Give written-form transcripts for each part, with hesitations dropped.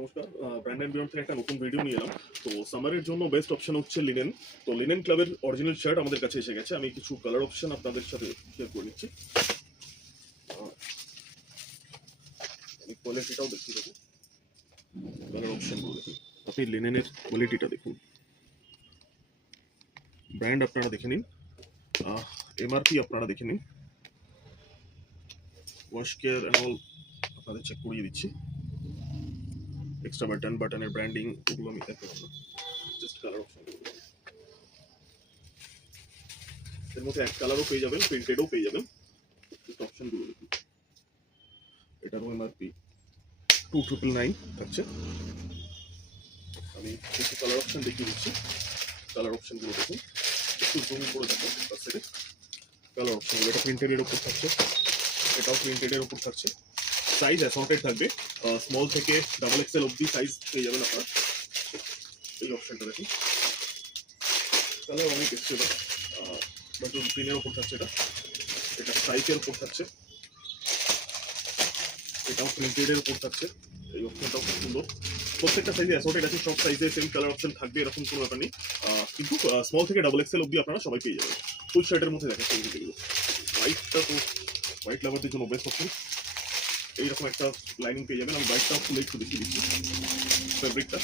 নমস্কার, brand and beyond থেকে একটা নতুন ভিডিও নিয়ে এলাম। তো সামারের জন্য বেস্ট অপশন হচ্ছে লিনেন। তো লিনেন ক্লাবের অরিজিনাল শার্ট আমাদের কাছে এসে গেছে। আমি কিছু কালার অপশন আপনাদের সাথে শেয়ার করে নিচ্ছি। আমি কোয়ালিটিটাও দেখতে দেবো। কালার অপশনগুলো দেখুন, আপনি লিনেনের কোয়ালিটিটা দেখুন, ব্র্যান্ড আপনারা দেখে নিন, এমআরপি আপনারা দেখে নিন, ওয়াশ কেয়ার অ্যান্ড অল আপনাদের চেক করিয়ে দিচ্ছি। এক্সট্রা বাটনের ব্র্যান্ডিং ওগুলো আমি দেখালাম না, জাস্ট কালার অপশন। এর মধ্যে এক কালারও পেয়ে যাবেন, প্রিন্টেডও পেয়ে যাবেন। অপশনগুলো দেখুন, এটারও এমআরপি 2999 থাকছে। আমি কিছু কালার অপশন দেখিয়ে দিচ্ছি। কালার অপশনগুলো দেখুন, একটু জুম করে দেখুন। কালার অপশনগুলো, এটা প্রিন্টেডের উপর থাকছে, এটাও প্রিন্টেডের উপর থাকছে। সাইজ অ্যাসর্টেড থাকবে, স্মল থেকে ডাবল এক্সেল অবধি সাইজ পেয়ে যাবেন আপনারা। এই অপশনটা দেখুন, কালার অনেক এসছে। এটা বাটন প্রিন্টের উপর থাকছে, এটা সাইজের উপর থাকছে, এটাও প্রিন্টেডের উপর থাকছে। এই অপশনটাও খুব সুন্দর। প্রত্যেকটা সাইজে অ্যাসর্টেড আছে, সব সাইজে সেম কালার অপশন থাকবে এরকম কোনো ব্যাপার নেই। কিন্তু স্মল থেকে ডাবল এক্সেল অবধি আপনারা সবাই পেয়ে যাবেন। ফুল শার্টের মধ্যে দেখেন এগুলো। হোয়াইটটা তো হোয়াইট লাভারদের জন্য বেস্ট অপশন। এইরকম একটা লাইনিং পেয়ে যাবেন। আমি হোয়াইটটাও খুলে একটু দেখিয়ে দিচ্ছি ফেব্রিকটা।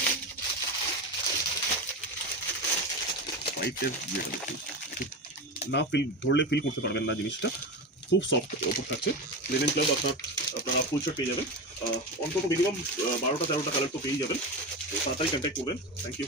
হোয়াইটের যেটা দেখুন, না ধরলে ফিল করতে পারবেন না জিনিসটা, খুব সফট ওপর থাকছে। লিনেন ক্লাব আপনারা ফুল শার্ট পেয়ে যাবেন। অন্তত মিনিমাম 12টা 13টা কালার তো পেয়েই যাবেন। তো তাড়াতাড়ি কন্ট্যাক্ট করবেন। Thank you.